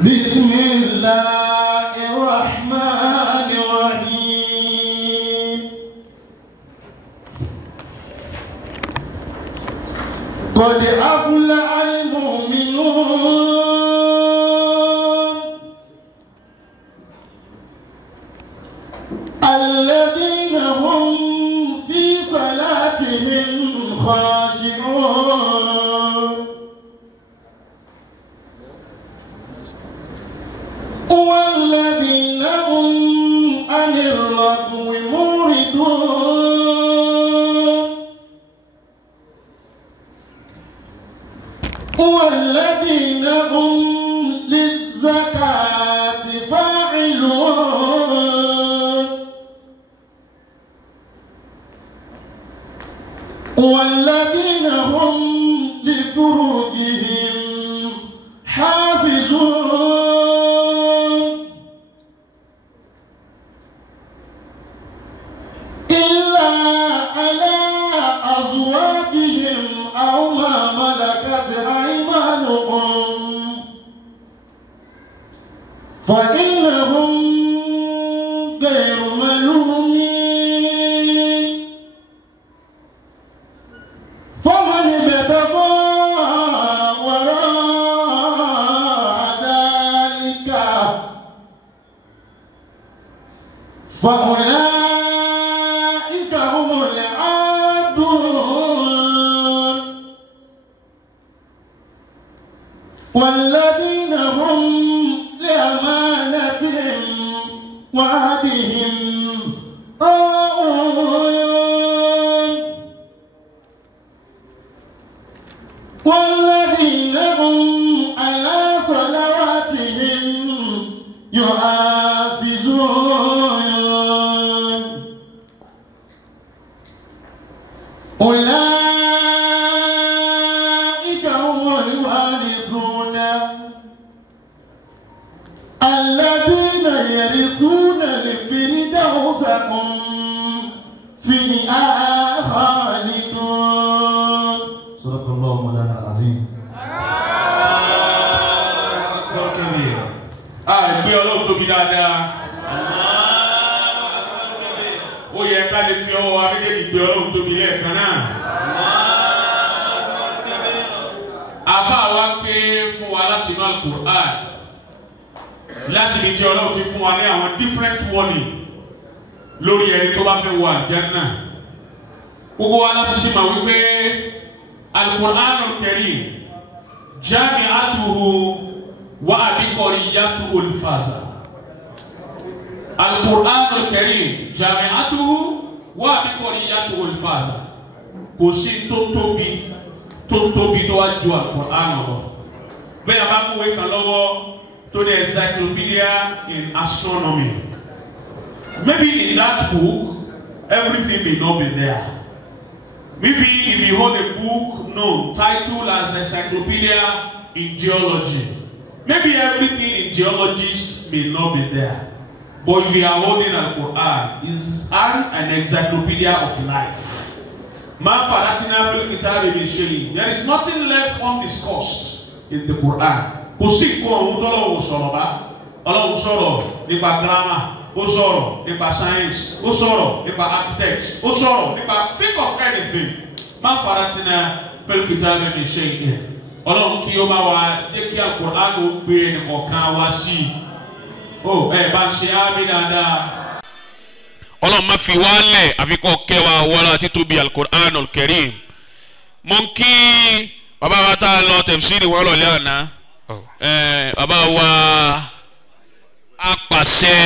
بسم الله الرحمن الرحيم قد أفلح المؤمنون الذين هم في صلاتهم خاشعون والذين هم عن اللغو معرضون والذين هم للزكاة فاعلون والذين هم لفروجهم حافظون إلا على أزواجهم أو ما ملكت أيمانهم فإنهم غير ملومين فمن ابتغى وراء ذلك فأولئك هم العادون والذين هم لأمانتهم وعهدهم راعون والذين هم على صلواتهم يحافظون أولئك هم الوارثون الذين يرثون الفردوس هم فيها خالدون. صدق الله مولانا العظيم. Gbé Ọlọ́run tóbi dáadáa. Ó yẹ ká lè fi ọwọ́ wa méjèèjì gbé Ọlọ́run tóbi lẹ́ẹ̀kan náà. Àbá wa pé fún wa láti inú Al-Qur'an láti ní tí Ọlọ́run ti fún wa ní àwọn different warning lórí ẹni tó bá fẹ́ wọ Àlùjánnà. Gbogbo wa láti ṣe máa wípé Al-Qur'anul Karim jami'atuhu wa abqariyatuhu al-faza. Al-Qur'anul Karim jami'atuhu wa abqariyatuhu al-faza. Kò sí tó tóbi tó wá ju Al-Qur'an lọ. Bẹ́ẹ̀ bá mú ìwé kan lọ́wọ́ tó ní encyclopedia in astronomy. Maybe in that book everything may not be there. Maybe if you hold a book titled as encyclopedia in geology, maybe everything in geologists may not be there. But if we are holding Al-Quran, it's an encyclopedia of life. There is nothing left undiscussed in the Quran. Kò sí nǹkan ọ̀hún tọ́lọ́wọ́ sọ̀rọ̀ bá. Ọlọ́run sọ̀rọ̀ nípa grammar, ó sọ̀rọ̀ nípa science, ó sọ̀rọ̀ nípa architects, ó sọ̀rọ̀ nípa think of anything. Má faratina fil kitabi min shay'in. Ọlọ́run kí ó máa wá jẹ́ kí Al-Qur'an ó gbé ẹnì kọ̀ọ̀kan wá sí i. Ó bá ṣe ámì dáadáa. Ọlọ́run má fi wálẹ̀ àfikọ́ kẹwàá wọlé títóbi Al-Qur'anul Karim. Mo ń kí bàbá wa tá a lọ tafsiri wọn lọ lé àná. Bàbá wa apàṣẹ.